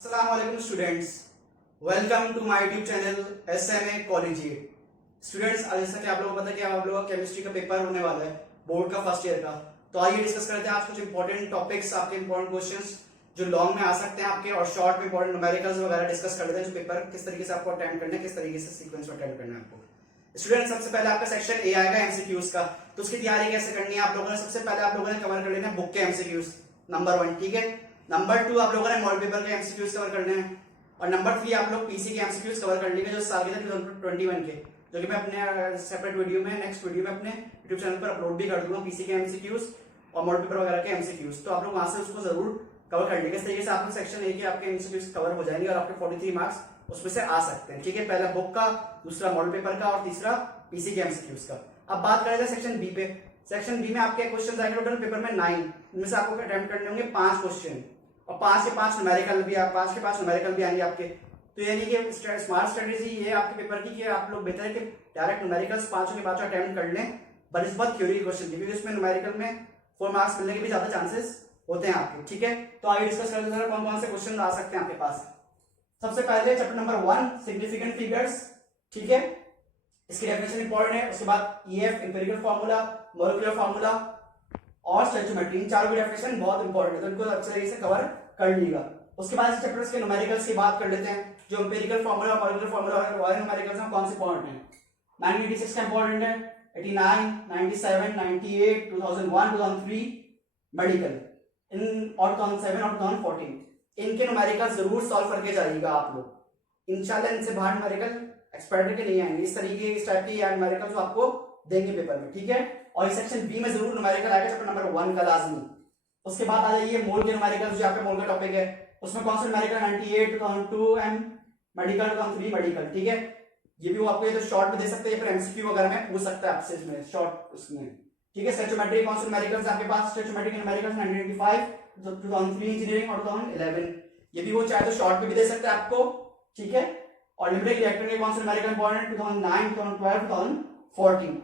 Assalamualaikum students, welcome to my YouTube channel SMA collegiate. Students, आज जैसा कि आप लोगों को पता है कि आप लोगों का केमिस्ट्री का पेपर होने वाला है, बोर्ड का फर्स्ट ईयर का। तो आइए डिस्कस करते हैं आज कुछ इंपॉर्टेंट टॉपिक्स, आपके इंपॉर्टेंट क्वेश्चंस जो लॉन्ग में आ सकते हैं आपके, और शॉर्ट में इंपॉर्टेंट न्यूमेरिकल्स वगैरह डिस्कस कर लेते हैं जो पेपर किस तरीके से आपको अटेम्प्ट करना है, किस तरीके से सीक्वेंस में अटेम्प्ट करना है आपको। स्टूडेंट, सबसे पहले आपका सेक्शन ए आएगा एमसीक्यूज का। तो उसकी तैयारी कैसे करनी है आप लोगों ने, सबसे पहले आप लोगों ने कवर कर लेना है बुक के एमसीक्यूज, नंबर 1, ठीक है। नंबर 2 आप लोगों ने मॉडल पेपर के एमसीक्यूज कवर करने हैं, और नंबर 3 आप लोग पीसी के एमसीक्यूज कवर कर लेंगे जो साल के 2021 के, जो कि मैं अपने सेपरेट वीडियो में, नेक्स्ट वीडियो में अपने यूट्यूब चैनल पर अपलोड भी कर दूंगा, पीसी के एमसीक्यूज और मॉडल पेपर वगैरह के एमसीक्यूज। तो आप लोग वहां से उसको जरूर कवर कर लेंगे। इस तरीके से आपको सेक्शन ए के आपके एमसीक्यूज कवर हो जाएंगे और आपके 43 मार्क्स उसमें से आ सकते हैं, ठीक है। पहला बुक का, दूसरा मॉडल पेपर का और तीसरा पीसी के एमसीक्यूज का। अब बात करें सेक्शन बी पे। सेक्शन बी में आपके क्वेश्चन आएंगे टोटल पेपर में 9, इनमें से आपको अटेम्प्ट करने होंगे 5 क्वेश्चन, और 5 के 5 न्यूमेरिकल भी, 5 के 5 न्यूमेरिकल भी आएंगे आपके। तो यानी कि स्मार्ट स्ट्रेटेजी ये आपके पेपर की कि आप लोग बेहतर है कि डायरेक्ट न्यूमेरिकल्स 5 के 5 अटेम्प्ट कर लें बनिस्बत थ्योरी क्वेश्चन की, क्योंकि उसमें न्यूमेरिकल में 4 मार्क्स मिलने के भी ज्यादा चांसेस होते हैं आपके, ठीक है। तो आइए डिस्कस करते हैं कौन कौन से क्वेश्चन आ सकते हैं आपके पास। सबसे पहले चैप्टर नंबर 1 सिग्निफिकेंट फिगर्स, ठीक है। इसकी डेफिनेशन इंपॉर्टेंट है। उसके बाद EF empirical formula, molecular formula और स्टोइचियोमेट्री, इन चारों की डेफिनेशन बहुत इंपॉर्टेंट है, तो इनको अच्छे तरीके से कवर कर लीजिएगा। उसके बाद इस चैप्टर के न्यूमेरिकल्स की बात कर लेते हैं, जो एम्पिरिकल फार्मूला और मॉलिक्यूलर फार्मूला और न्यूमेरिकल्स में कौन से इंपॉर्टेंट है। 1986 का इंपॉर्टेंट है, 89, 97, 98, 2001, 2003 मेडिकल, इन और 2007 और 2014 इनके न्यूमेरिकल्स जरूर सॉल्व करके जाइएगा आप लोग। इंशाल्लाह इनसे बाहर न्यूमेरिकल एक्सपर्ट के नहीं आएंगे, इस तरीके इस टाइप के न्यूमेरिकल्स आपको देंगे पेपर में, ठीक है। और सेक्शन बी में जरूर न्यूमेरिकल आएगा चैप्टर नंबर 1 का लाजमी। उसके बाद आ जाइए मोल के न्यूमेरिकल्स, जो आपका मोल का टॉपिक है, उसमें कौन सा न्यूमेरिकल 98, 2002 एम मेडिकल, 2003 मेडिकल, ठीक है। ये भी वो आपको ये तो शॉर्ट में दे सकते हैं, फिर एमसीक्यू वगैरह में पूछ सकता है आपसे इसमें शॉर्ट उसमें, ठीक है। स्टोइचियोमेट्री कौन से न्यूमेरिकल्स आपके पास, स्टोइचियोमेट्री के न्यूमेरिकल्स 1985, 2003 इंजीनियरिंग और 2011, ये भी वो चाहे तो शॉर्ट में भी दे सकता है आपको, ठीक है। और न्यूमेरिकल रिएक्टर के कौन से न्यूमेरिकल इंपॉर्टेंट, 2009, 2012, 2014,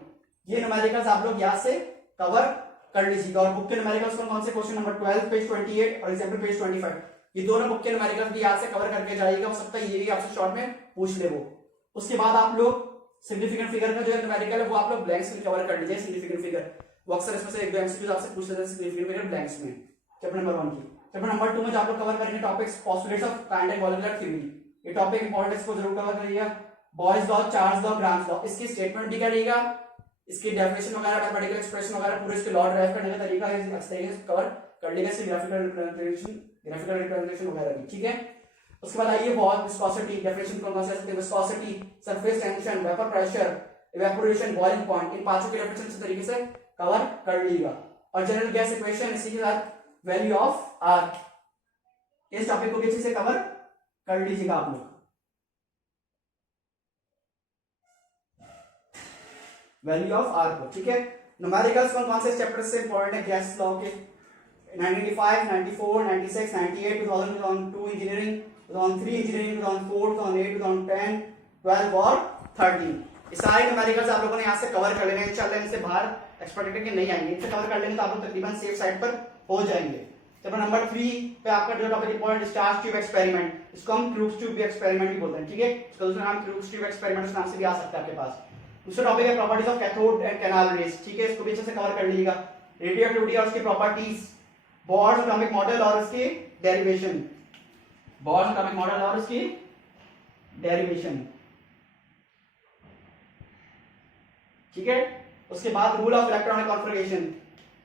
ये न्यूमेरिकल्स आप लोग यहाँ से कवर कर लीजिएगा। और बुक के न्यूमेरिकल्स कौन से, क्वेश्चन नंबर 12 पेज 28 और एग्जाम्पल पेज 25, ये दोनों बुक के न्यूमेरिकल्स भी याद से कवर करके जाइएगा, हो सकता है ये भी आपसे शॉर्ट में पूछ ले वो। उसके बाद आप लोग सिग्निफिकेंट फिगर का जो न्यूमेरिकल है वो आप लोग ब्लैंक्स में कवर कर लीजिए। सिग्निफिकेंट फिगर वो अक्सर इसमें से एक दो एमसीक्यूज आपसे पूछ लेते हैं सिग्निफिकेंट फिगर ब्लैंक्स में, चैप्टर नंबर 1 की। चैप्टर नंबर 2 में जो आप लोग कवर करेंगे topics postulates of kind and molecular theory, ये टॉपिक इंपॉर्टेंट, इसको जरूर कवर करिएगा। Boys law, Charles law, grams law, इसकी स्टेटमेंट भी करिएगा, इसकी डेफिनेशन वगैरह, मैथमेटिकल एक्सप्रेशन वगैरह, पूरे इसके लॉ ड्राइव करने का तरीका इस तरीके से कवर कर लेगा, इसकी ग्राफिकल रिप्रेजेंटेशन वगैरह भी, ठीक है। उसके बाद आइए वॉल विस्कोसिटी, डेफिनेशन कौन कौन से आ सकते हैं, viscosity, surface tension, vapour pressure, evaporation, boiling point, इन पांचों के डेफिनेशन इस तरीके से कवर कर लीजिएगा। और जनरल गैस इक्वेशन, इसी के साथ वैल्यू ऑफ आर, इस टॉपिक को भी अच्छे से कवर कर लीजिएगा आप लोग। वैल्यू ऑफ आर को, ठीक है। न्यूमेरिकल्स कौन कौन से चैप्टर से इंपॉर्टेंट है गैस लॉ के, 1995, 94, 96, 98, 2000, 2002 इंजीनियरिंग, 2003 इंजीनियरिंग, 2004, 2008, 2010, 12 और 13, ये सारे न्यूमेरिकल्स आप लोगों ने यहाँ से कवर कर लेने हैं। इंशाल्लाह इनसे बाहर एक्सपेक्टेड के नहीं आएंगे, इनसे कवर कर लेंगे तो आप लोग तकरीबन सेफ साइड पर हो जाएंगे। चैप्टर नंबर 3 पे आपका जो topic important, starch tube experiment, इसको हम क्रूक्स ट्यूब एक्सपेरिमेंट भी बोलते हैं, ठीक है। इसका दूसरा नाम क्रूक्स ट्यूब एक्सपेरिमेंट नाम से भी आ सकता है आपके पास। दूसरा टॉपिक है properties of cathode and canal raise, ठीक है, इसको भी अच्छे से कवर कर लीजिएगा। रेडियोएक्टिविटी और उसकी प्रॉपर्टीज, बोर्ड एटॉमिक मॉडल और उसकी डेरिवेशन, बोर्ड एटॉमिक मॉडल और उसकी डेरिवेशन, ठीक है। उसके बाद rule of electronic configuration,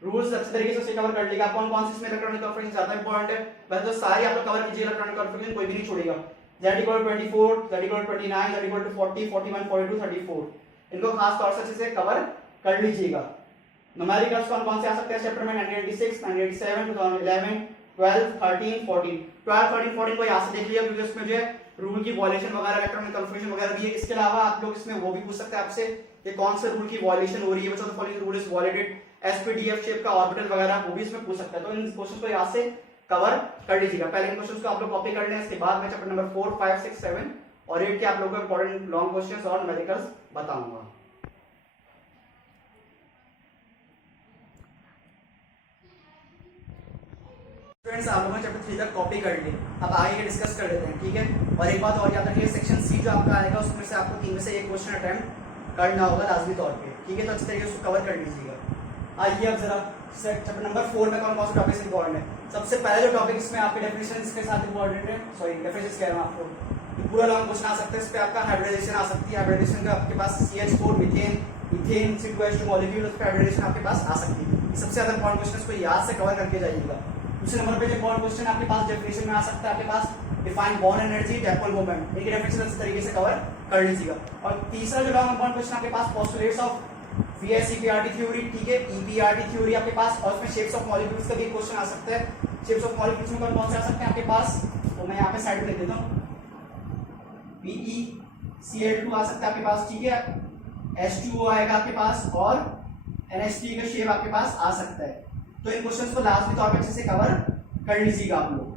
rules अच्छे तरीके से कवर कर लीजिएगा। कौन कौन से इसमें इलेक्ट्रॉनिक कॉन्फिगरेशन ज्यादा इंपॉर्टेंट है, वैसे तो सारी आप लोग कवर कीजिए इलेक्ट्रॉनिक कॉन्फिगरेशन, कोई भी नहीं छोड़ेगा। Z = 24, Z = 29, Z = 40, 41, 42, 34, इनको खास तौर से अच्छे से कवर कर लीजिएगा। न्यूमेरिकल्स कौन कौन से आ सकते हैं चैप्टर में, 1986, 1987, 2011, 12, 13, 14, 12, 13, 14 को यहाँ से देख लिया, क्योंकि उसमें जो है रूल की वॉयलेशन वगैरह, इलेक्ट्रॉनिक कॉन्फिगरेशन वगैरह भी है। इसके अलावा आप लोग इसमें वो भी पूछ सकते हैं आपसे कि कौन से रूल की वॉयलेशन हो रही है, मतलब following rule is violated, SPDF shape का ऑर्बिटल वगैरह, वो भी इसमें पूछ सकता है। तो इन क्वेश्चन को यहाँ से कवर कर लीजिएगा। पहले इन क्वेश्चंस को आप लोग कॉपी कर लें, इसके बाद मैं चैप्टर नंबर 4, 5, 6, 7 और 8 के आप लोगों को इंपॉर्टेंट लॉन्ग क्वेश्चंस और न्यूमेरिकल्स बताऊंगा। फ्रेंड्स आप लोगों ने चैप्टर 3 तक कॉपी कर ली, अब आगे डिस्कस कर लेते हैं, ठीक है। और एक बात और याद रखिए, सेक्शन सी जो आपका आएगा उसमें से आपको 3 में से एक क्वेश्चन अटेम्प्ट करना होगा लाजमी तौर पे, ठीक है। तो अच्छे तरीके से उसको कवर कर लीजिएगा। आइए अब जरा चैप्टर नंबर 4 में कौन कौन से टॉपिक्स इंपॉर्टेंट है। सबसे पहले जो टॉपिक इसमें आपके डेफिनेशन के साथ इंपॉर्टेंट है, सॉरी डेफिनेशन कह रहा हूँ आपको, पूरा लॉन्ग क्वेश्चन आ सकता है। इस पे आपका हाइब्रिडाइजेशन आ सकती है। हाइब्रिडाइजेशन का आपके पास CH4 methane ethane C2H2 molecule, उस पे हाइब्रिडाइजेशन आपके पास आ सकती है। सबसे ज्यादा इंपॉर्टेंट क्वेश्चन इसको याद से कवर करके जाइएगा। दूसरे नंबर पे जो इंपॉर्टेंट क्वेश्चन आपके पास डेफिनेशन में आ सकता है, आपके पास define bond energy, dipole moment, इनके डेफिनेशन अच्छे तरीके से कवर कर लीजिएगा। और तीसरा जो लॉन्ग इंपॉर्टेंट क्वेश्चन आपके पास पोस्टुलेट्स ऑफ VSEPRT थ्योरी, ठीक है, EPRT थ्योरी आपके पास, और उसमें शेप्स ऑफ मॉलिक्यूल्स का भी क्वेश्चन आ सकता है। शेप्स ऑफ मॉलिक्यूल्स में कौन से आ सकते हैं आपके पास, तो मैं यहाँ पे साइड में लिख देता हूँ, PeCl2 आ सकता है आपके पास, ठीक है, H2O आएगा आपके पास, और NH3 का शेप आपके पास आ सकता है। तो इन क्वेश्चंस को लाजमी तौर पे अच्छे से कवर कर लीजिएगा आप लोग।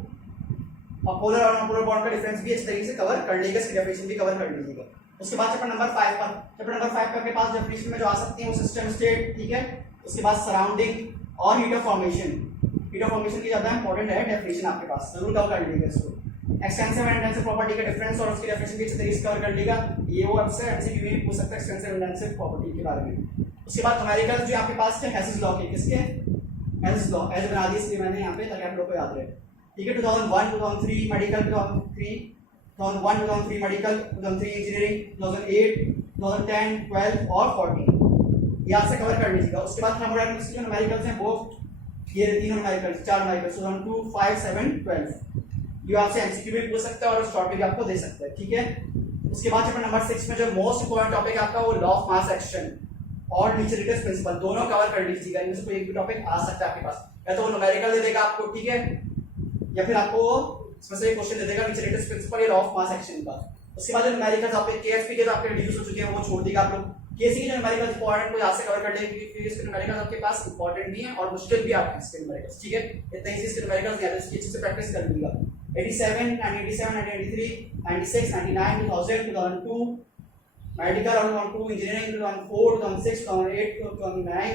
और पोलर और नॉन पोलर बॉन्ड का डिफरेंस भी अच्छे तरीके से कवर कर लीजिएगा, इसकी डेफिनेशन भी कवर कर लीजिएगा। उसके बाद चैप्टर नंबर 5 पर, चैप्टर नंबर 5 पे आपके पास डेफिनेशन में जो आ सकती है वो सिस्टम स्टेट, ठीक है। उसके बाद सराउंडिंग और heat of formation. Heat of formation की ज्यादा इंपॉर्टेंट है डेफिनेशन आपके पास, जरूर कवर कर लीजिएगा इसको। एक्सटेंसिव एंड इंटेंसिव प्रॉपर्टी का डिफरेंस और उसकी डेफिनेशन भी अच्छे तरीके से कवर कर लीजिएगा। ये वो आपसे एमसीक्यू में पूछ सकता है एक्सटेंसिव एंड इंटेंसिव प्रॉपर्टी के बारे में। उसके बाद न्यूमेरिकल जो आपके पास थे हेसिस लॉ के, किसके, हेसिस लॉ, एज बना दी इसलिए मैंने यहाँ पे ताकि आप लोग को याद रहे, ठीक है। 2001 2003 मेडिकल, 2001 2003 मेडिकल, 2003 इंजीनियरिंग, 2008 2010 12 और 14 याद से कवर कर लीजिएगा। उसके बाद थर्मोडायनामिक्स के जो न्यूमेरिकल्स हैं वो ये तीनों न्यूमेरिकल्स, 4 न्यूमेरिकल्स 2002 5 7 12, ये आपसे एमसीक्यू में पूछ सकता है और शॉर्ट में भी आपको दे सकता है, ठीक है। उसके बाद चैप्टर नंबर 6 में जो मोस्ट इंपोर्टेंट टॉपिक आपका वो लॉ ऑफ मास एक्शन और नीचेरिटस प्रिंसिपल, दोनों कवर कर लीजिएगा। इनमें से कोई एक भी टॉपिक आ सकता है आपके पास, या तो वो न्यूमेरिकल दे देगा आपको, ठीक है, या फिर आपको इसमें से एक क्वेश्चन दे देगा नीचेरिटस प्रिंसिपल या लॉ ऑफ मास एक्शन का। उसके बाद जो न्यूमेरिकल्स आपके केएफपी के जो आपके रिड्यूस हो चुके हैं वो छोड़ देगा आप लोग। केसी के जो न्यूमेरिकल्स इंपॉर्टेंट को यहाँ से कवर कर लेंगे, क्योंकि इसके न्यूमेरिकल्स आपके पास इंपॉर्टेंट भी हैं और मुश्किल भी आपके इसके न्यूमेरिकल्स, ठीक है। इतना इजी इसके न्यूमेरिकल्स याद है, इसकी अच्छे से प्रैक्टिस कर लीजिएगा। 87 1987 1983 96 99 2000 2002 मेडिकल और 2002 इंजीनियरिंग, 2004 2006 2008 2009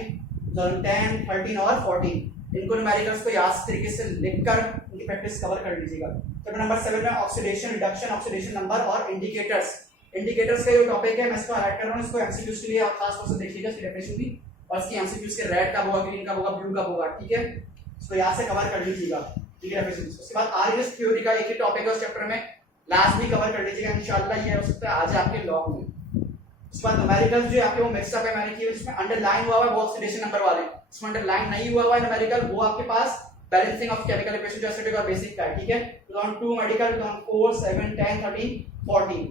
2010 13 और 14, इनको न्यूमेरिकल्स को याद तरीके से लिखकर उनकी प्रैक्टिस कवर कर लीजिएगा। चैप्टर नंबर 7 में ऑक्सीडेशन रिडक्शन, ऑक्सीडेशन नंबर और इंडिकेटर्स, इंडिकेटर्स का जो टॉपिक है मैं इसको हाईलाइट कर रहा हूं, इसको एमसीक्यूज के लिए आप खास तौर से देखिएगा, इसकी डेफिनेशन भी और इसकी एमसीक्यूज के रेड का होगा, ग्रीन का होगा, ब्लू का होगा, ठीक है। इसको याद से कवर कर लीजिएगा, ठीक है। उसके बाद आरएस थ्योरी का एक ही टॉपिक है उस चैप्टर में, लास्ट भी कवर कर लीजिएगा इंशाल्लाह, ये हो सकता है आज आपके लॉग में। उसके बाद न्यूमेरिकल्स जो आपके वो मिक्सअप है मैंने किया, जिसमें अंडरलाइन हुआ है वो ऑक्सीडेशन नंबर वाले, इसमें अंडरलाइन नहीं हुआ है न्यूमेरिकल वो आपके पास बैलेंसिंग ऑफ केमिकल इक्वेशन जो एसिडिक और बेसिक का है, ठीक है। 2002 मेडिकल, 2004 7 10 13 14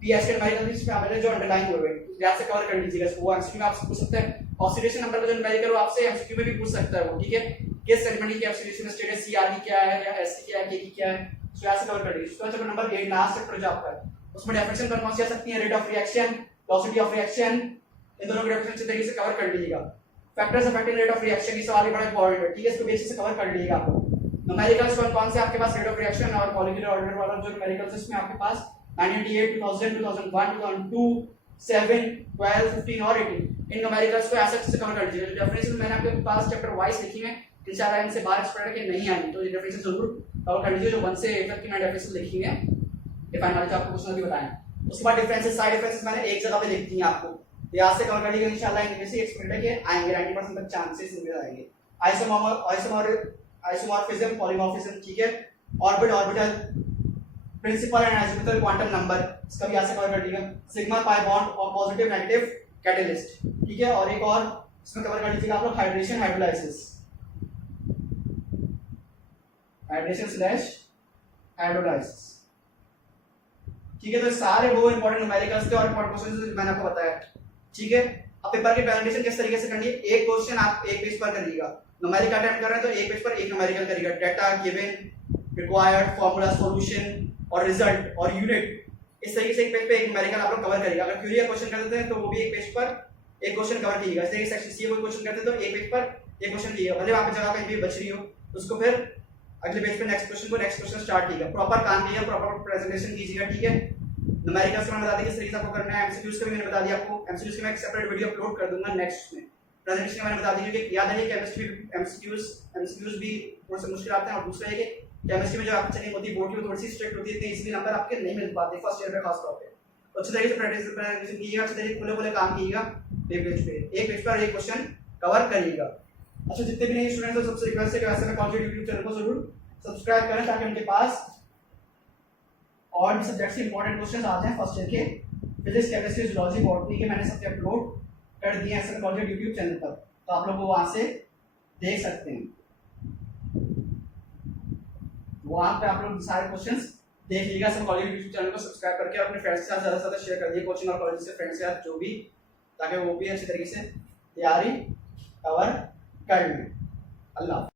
पीएच के न्यूमेरिकल इसमें हमारे जो अंडरलाइन हुए हैं याद से कवर कर लीजिएगा इसको, वो एमसीक्यू में आपसे पूछ सकते हैं। ऑक्सीडेशन नंबर का जो न्यूमेरिकल वो आपसे एमसीक्यू में भी पूछ सकता है वो, ठीक है। किस एलिमेंट की ऑक्सीडेशन स्टेटस सीआर की क्या है या एस की क्या है, के की क्या है, सो याद से कवर कर लीजिए। उसके बाद नंबर 8 लास्ट चैप्टर जो आपका है उसमें डेफिनेशन कौन सी आ सकती है, rate of reaction, velocity of reaction, इन दोनों के डेफिनेशन तरीके से कवर कर लीजिएगा। Factors affecting rate of reaction ये सवाल बड़ा इंपॉर्टेंट है, ठीक है, इसको भी अच्छे से कवर कर लीजिएगा आप। न्यूमेरिकल्स कौन से आपके पास रेट ऑफ रिएक्शन और मॉलिक्यूलर ऑर्डर वाला जो न्यूमेरिकल्स इसमें आपके पास 1998 2000 2001 2002 7 12 15 और 18, इन न्यूमेरिकल्स को ऐसे अच्छे से कवर कर लीजिएगा। डेफिनेशन मैंने आपके पास चैप्टर वाइज लिखी है, इंशाल्लाह इनसे बाहर एक्सपेक्ट है कि नहीं आएंगी, तो ये डेफिनेशन जरूर कवर कर लीजिए जो 1 से 8 तक की मैंने डेफिनेशन लिखी है, डिफाइन वाले जो आपको क्वेश्चन भी बताएं। उसके बाद डिफरेंसेस, साइड डिफरेंसेस मैंने एक जगह पे लिख दी है आपको, यहाँ से कवर कर लीजिएगा इंशाल्लाह, इनमें से एक्सपेक्ट है कि आएंगे 90% तक चांसेस इनमें आएंगे। आइसोमॉर्फिज्म, पॉलीमॉर्फिज्म, ठीक है, orbital principal and azimuthal quantum number, इसका भी यहाँ से कवर कर लीजिएगा। सिग्मा पाई बॉन्ड और पॉजिटिव नेगेटिव कैटलिस्ट, ठीक है। और एक और इसमें कवर कर लीजिएगा आप लोग हाइड्रेशन हाइड्रोलाइसिस, हाइड्रेशन/हाइड्रोलाइसिस, ठीक है। तो सारे वो इंपॉर्टेंट न्यूमेरिकल्स थे और इंपॉर्टेंट क्वेश्चंस मैंने आपको बताया, ठीक है। अब पेपर की प्रेजेंटेशन किस तरीके से करनी है, एक क्वेश्चन आप एक पेज पर करिएगा, न्यूमेरिकल अटेम्प्ट कर रहे हैं तो एक पेज पर एक न्यूमेरिकल करिएगा, data given, required, formula, solution और रिजल्ट और यूनिट, इस तरीके से एक पेज पे एक न्यूमेरिकल आप लोग कवर करिएगा। अगर क्वेरी का क्वेश्चन कर देते हैं तो वो भी एक पेज पर एक क्वेश्चन कवर कीजिएगा। इस तरीके से सेक्शन सी कोई क्वेश्चन करते हैं तो एक पेज पर एक क्वेश्चन कीजिएगा, भले आपकी जगह कहीं भी बच रही हो उसको फिर अगले पेज पे नेक्स्ट क्वेश्चन स्टार्ट कीजिएगा, प्रॉपर काम कीजिएगा, प्रॉपर प्रेजेंटेशन कीजिएगा, ठीक है। न्यूमेरिकल्स को मैंने बता दिया किस तरीके से आपको करना है, एमसीक्यूज का भी मैंने बता दिया आपको, एमसीक्यूज की मैं एक सेपरेट वीडियो अपलोड कर दूंगा नेक्स्ट में। प्रेजेंटेशन मैंने बता दी, क्योंकि याद है केमिस्ट्री एमसीक्यूज भी थोड़े से मुश्किल आते हैं, और दूसरा है कि केमिस्ट्री में जो आपकी चेकिंग होती है बोर्ड की, वो थोड़ी सी स्ट्रिक्ट होती है, इतने इजीली नंबर आपके नहीं मिल पाते फर्स्ट ईयर में खास तौर पे। तो अच्छे तरीके से प्रैक्टिस कीजिएगा, अच्छे तरीके खुले खुले काम कीजिएगा, पेज पे एक पेज पर एक क्वेश्चन कवर करिएगा। अच्छा, जितने भी नए स्टूडेंट्स हैं सबसे रिक्वेस्ट है कि वैसे में कॉलेज यूट्यूब चैनल को जरूर सब्सक्राइब करें, ताकि उनके पास और भी सब्जेक्ट्स के इंपॉर्टेंट क्वेश्चंस आ जाएं फर्स्ट ईयर के। फिजिक्स, केमिस्ट्री, जूलॉजी, बॉटनी के मैंने सबके अपलोड कर दिए हैं ऐसे कॉलेज यूट्यूब चैनल पर, तो आप लोग वो वहां से देख सकते हैं। वहां पे आप लोग सारे क्वेश्चंस देख लीजिएगा। सब कॉलेज यूट्यूब चैनल को सब्सक्राइब करके अपने फ्रेंड्स के साथ ज़्यादा से ज़्यादा शेयर कर दिए, कोचिंग और कॉलेज से फ्रेंड्स के साथ जो भी, ताकि वो भी अच्छे तरीके से तैयारी कवर कर लें। अल्लाह।